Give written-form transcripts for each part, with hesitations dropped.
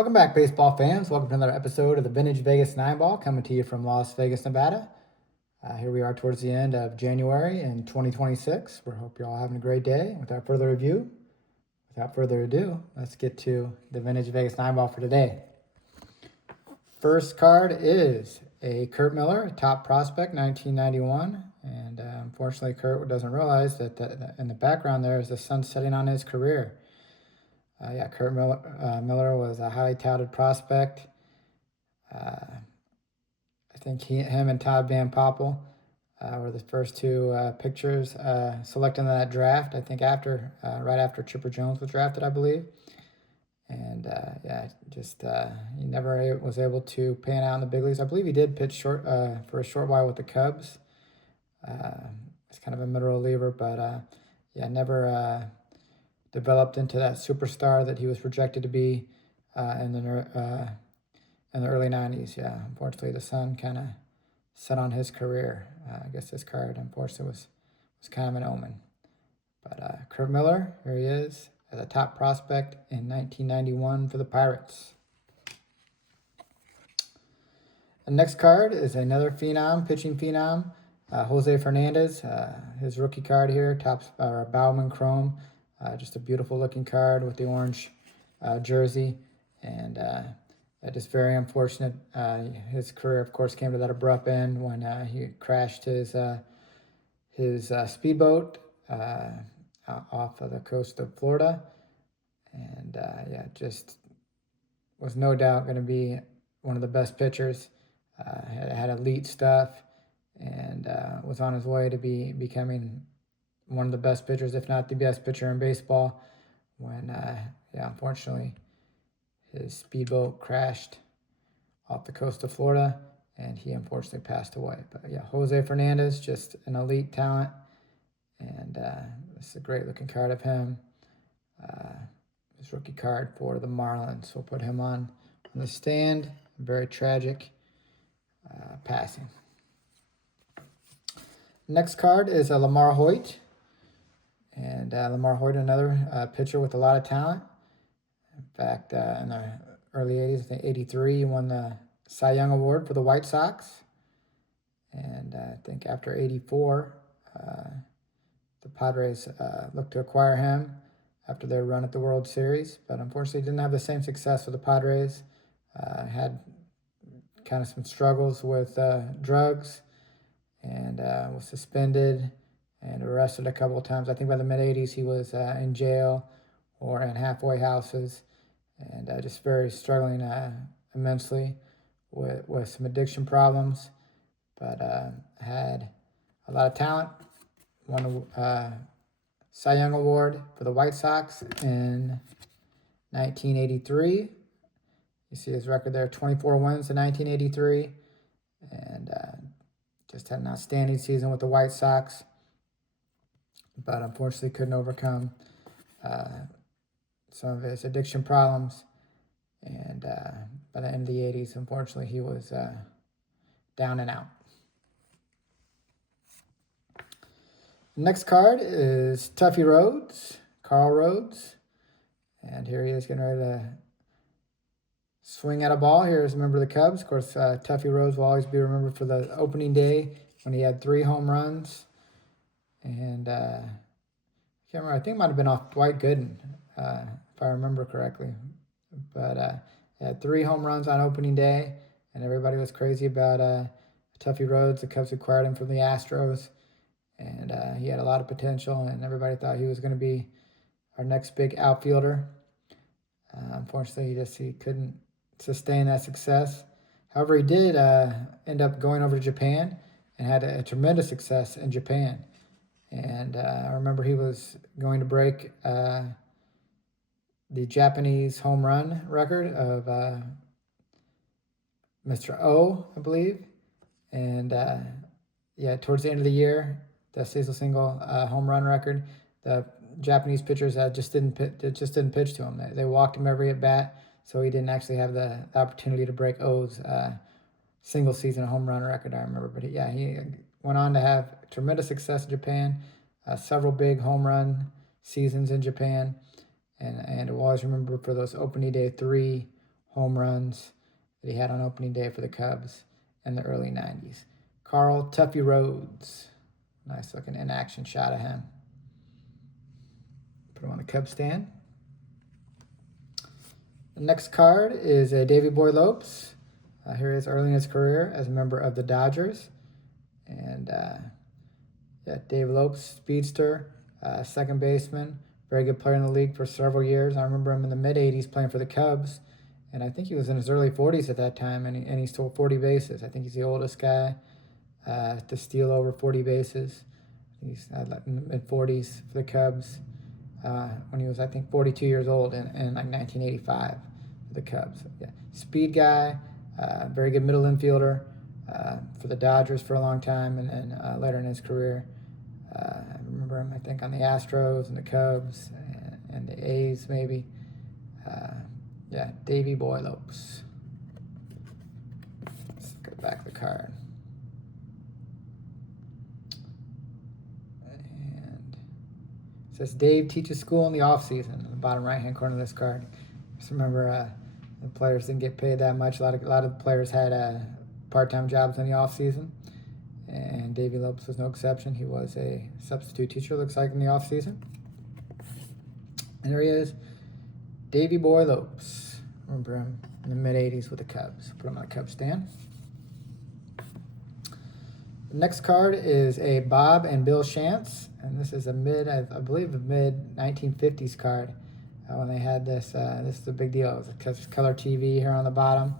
Welcome back, baseball fans. Welcome to another episode of the Vintage Vegas 9 Ball, coming to you from Las Vegas, Nevada. Here we are towards the end of January in 2026. We hope you're all having a great day. Without further ado, let's get to the Vintage Vegas 9 Ball for today. First card is a Kurt Miller, top prospect, 1991. And unfortunately, Kurt doesn't realize that in the background there is the sun setting on his career. Kurt Miller was a highly touted prospect. I think him and Todd Van Poppel were the first two pitchers selected in that draft. I think right after Chipper Jones was drafted, I believe. And he never was able to pan out in the big leagues. I believe he did pitch for a short while with the Cubs. It's kind of a middle reliever, but never developed into that superstar that he was projected to be in the early 90s. Yeah, unfortunately, the sun kind of set on his career. I guess this card, unfortunately, was kind of an omen. But Kurt Miller, here he is, as a top prospect in 1991 for the Pirates. The next card is another pitching phenom, Jose Fernandez. His rookie card here, Bauman Chrome. Just a beautiful looking card with the orange jersey, and just very unfortunate. His career, of course, came to that abrupt end when he crashed his speedboat off of the coast of Florida, and just was no doubt going to be one of the best pitchers. Had elite stuff, and was on his way to becoming one of the best pitchers, if not the best pitcher in baseball, when, unfortunately, his speedboat crashed off the coast of Florida, and he unfortunately passed away. But Jose Fernandez, just an elite talent, and this is a great-looking card of him. His rookie card for the Marlins. We'll put him on the stand. Very tragic passing. Next card is Lamar Hoyt. And Lamar Hoyt, another pitcher with a lot of talent. In fact, in the early 80s, I think 83, he won the Cy Young Award for the White Sox. And I think after 84, the Padres looked to acquire him after their run at the World Series. But unfortunately, didn't have the same success with the Padres. Had kind of some struggles with drugs, and was suspended and arrested a couple of times. I think by the mid-'80s he was in jail or in halfway houses, and just very struggling immensely with some addiction problems, but had a lot of talent. Won a Cy Young Award for the White Sox in 1983. You see his record there, 24 wins in 1983, and just had an outstanding season with the White Sox, but unfortunately couldn't overcome some of his addiction problems. And by the end of the 80s, unfortunately, he was down and out. Next card is Tuffy Rhodes, Carl Rhodes. And here he is getting ready to swing at a ball. Here's a member of the Cubs. Of course, Tuffy Rhodes will always be remembered for the opening day when he had 3 home runs. And I can't remember. I think it might have been off Dwight Gooden, if I remember correctly. But he had 3 home runs on opening day, and everybody was crazy about Tuffy Rhodes. The Cubs acquired him from the Astros, and he had a lot of potential, and everybody thought he was going to be our next big outfielder. Unfortunately, he couldn't sustain that success. However, he did end up going over to Japan and had a tremendous success in Japan. And I remember he was going to break the Japanese home run record of Mr. O, I believe. And towards the end of the year, the Cecil single home run record, the Japanese pitchers just didn't pitch to him. They walked him every at bat, so he didn't actually have the opportunity to break O's single season home run record, I remember. But he went on to have tremendous success in Japan, several big home run seasons in Japan, and it was remembered for those opening day 3 home runs that he had on opening day for the Cubs in the early 90s. Carl Tuffy Rhodes. Nice looking in-action shot of him. Put him on the Cub stand. The next card is Davey Boy Lopes. Here he is early in his career as a member of the Dodgers. And yeah, Dave Lopes, speedster, second baseman, very good player in the league for several years. I remember him in the mid-'80s playing for the Cubs. And I think he was in his early 40s at that time, and he stole 40 bases. I think he's the oldest guy to steal over 40 bases. He's in the mid-40s for the Cubs when he was, I think, 42 years old in like 1985 for the Cubs. Yeah. Speed guy, very good middle infielder for the Dodgers for a long time, and then later in his career. I remember him, I think, on the Astros and the Cubs and the A's maybe. Yeah, Davey Boy Lopes. Let's look at the back of the card. And it says Dave teaches school in the off season in the bottom right-hand corner of this card. Just remember, the players didn't get paid that much. A lot of the players had part-time jobs in the off season, and Davey Lopes was no exception. He was a substitute teacher, looks like, in the off season. And there he is. Davey Boy Lopes. Remember him in the mid-'80s with the Cubs. Put him on a Cub stand. The next card is a Bob and Bill Shantz. And this is I believe a mid-1950s card. When they had this, this is a big deal. It was color TV here on the bottom.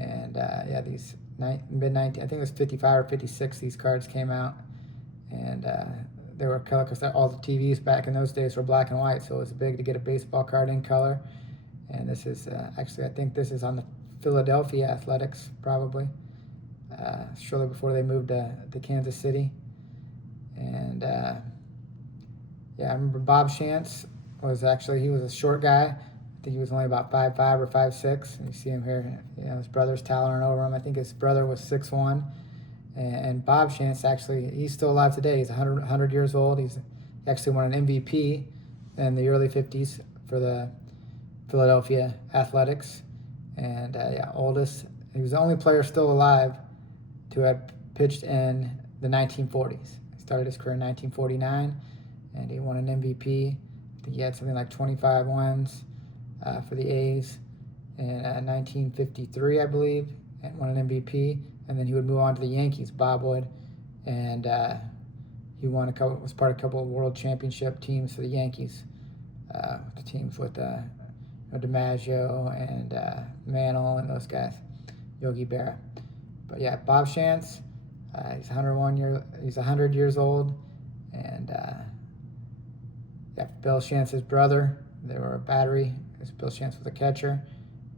And yeah, these mid-19, I think it was 55 or 56, these cards came out. And they were color because all the TVs back in those days were black and white, so it was big to get a baseball card in color. And this is actually, I think this is on the Philadelphia Athletics, probably, shortly before they moved to Kansas City. And yeah, I remember Bob Shantz he was a short guy. I think he was only about 5'5" or 5'6". And you see him here, his brother's towering over him. I think his brother was 6'1". And Bob Shantz, actually, he's still alive today. He's 100 years old. He actually won an MVP in the early 50s for the Philadelphia Athletics. And yeah, oldest. He was the only player still alive to have pitched in the 1940s. He started his career in 1949, and he won an MVP. I think he had something like 25 wins for the A's in 1953, I believe, and won an MVP. And then he would move on to the Yankees, Bob would, and he was part of a couple of world championship teams for the Yankees, the teams with DiMaggio and Mantle and those guys, Yogi Berra. But yeah, Bob Shantz, he's 100 years old, and yeah, Bill Shantz's brother. They were a battery. Bill Shantz was a catcher,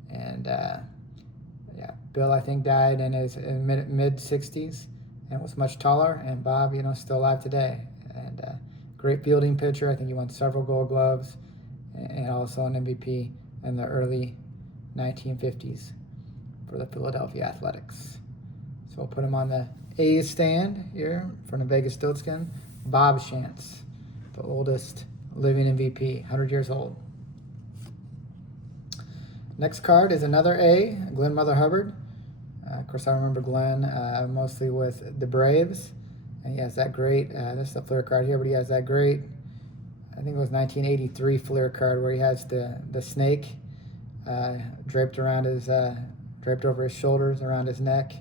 and yeah, Bill, I think, died in his mid-60s and was much taller. And Bob, still alive today. And great fielding pitcher. I think he won several Gold Gloves and also an MVP in the early 1950s for the Philadelphia Athletics. So we'll put him on the A's stand here for the VEGASTILTSKIN. Bob Shantz, the oldest living MVP, 100 years old. Next card is another A, Glenn Mother Hubbard. Of course, I remember Glenn mostly with the Braves. And he has that great, this is the Fleer card here, but he has that great, I think it was 1983 Fleer card where he has the snake draped over his shoulders, around his neck.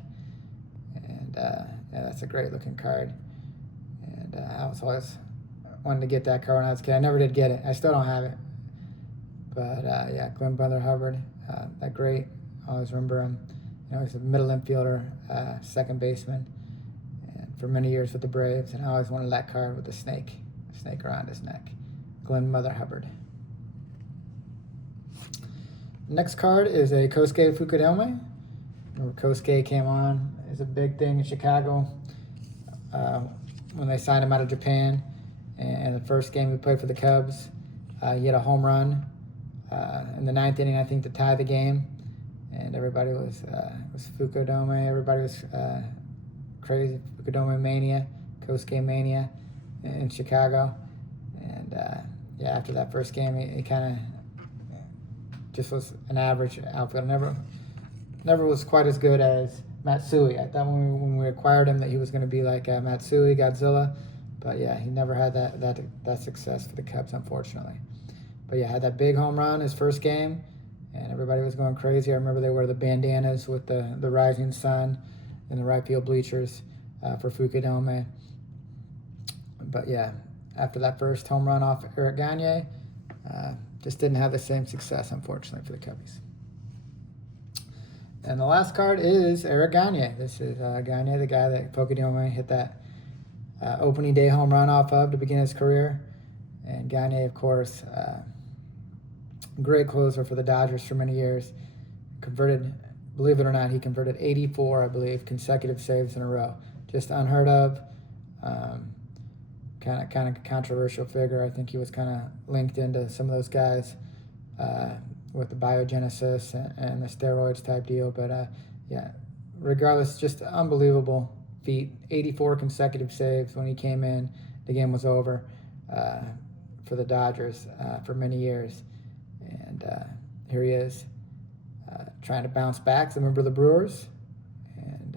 And yeah, that's a great looking card. And I was always wanted to get that card when I was a kid. I never did get it. I still don't have it. But yeah, Glenn Mother Hubbard, that great. I always remember him. He's a middle infielder, second baseman, and for many years with the Braves. And I always wanted that card with the snake around his neck. Glenn Mother Hubbard. Next card is a Kosuke Fukudome. Remember Kosuke came on. It was a big thing in Chicago when they signed him out of Japan. And the first game we played for the Cubs, he had a home run in the ninth inning, I think, to tie the game. And everybody was Fukudome. Everybody was crazy. Fukudome mania, Kosuke mania in Chicago. And yeah, after that first game, he kind of just was an average outfielder. Never was quite as good as Matsui. I thought when we acquired him that he was going to be like Matsui, Godzilla, but yeah, he never had that success for the Cubs, unfortunately. But yeah, had that big home run his first game, and everybody was going crazy. I remember they wore the bandanas with the rising sun in the right field bleachers for Fukudome. But yeah, after that first home run off Eric Gagne, just didn't have the same success, unfortunately, for the Cubbies. And the last card is Eric Gagne. This is Gagne, the guy that Fukudome hit that opening day home run off of to begin his career. And Gagne, of course, great closer for the Dodgers for many years. Converted, believe it or not, he converted 84, I believe, consecutive saves in a row. Just unheard of. Kind of controversial figure. I think he was kind of linked into some of those guys with the biogenesis and the steroids type deal. But yeah, regardless, just unbelievable feat. 84 consecutive saves when he came in. The game was over for the Dodgers for many years. And here he is trying to bounce back. So remember the Brewers? And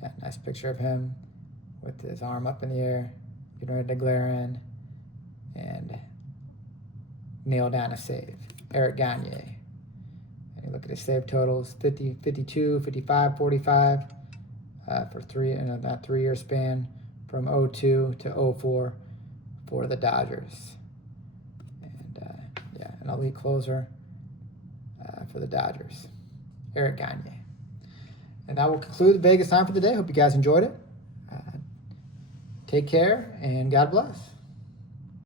yeah, nice picture of him with his arm up in the air, getting ready to glare in and nail down a save. Eric Gagne. And you look at his save totals, 50, 52, 55, 45 for that 3-year span from 02 to 04 for the Dodgers. And yeah, an elite closer for the Dodgers, Eric Gagne. And that will conclude the Vegas time for the day. Hope you guys enjoyed it. Take care, and God bless.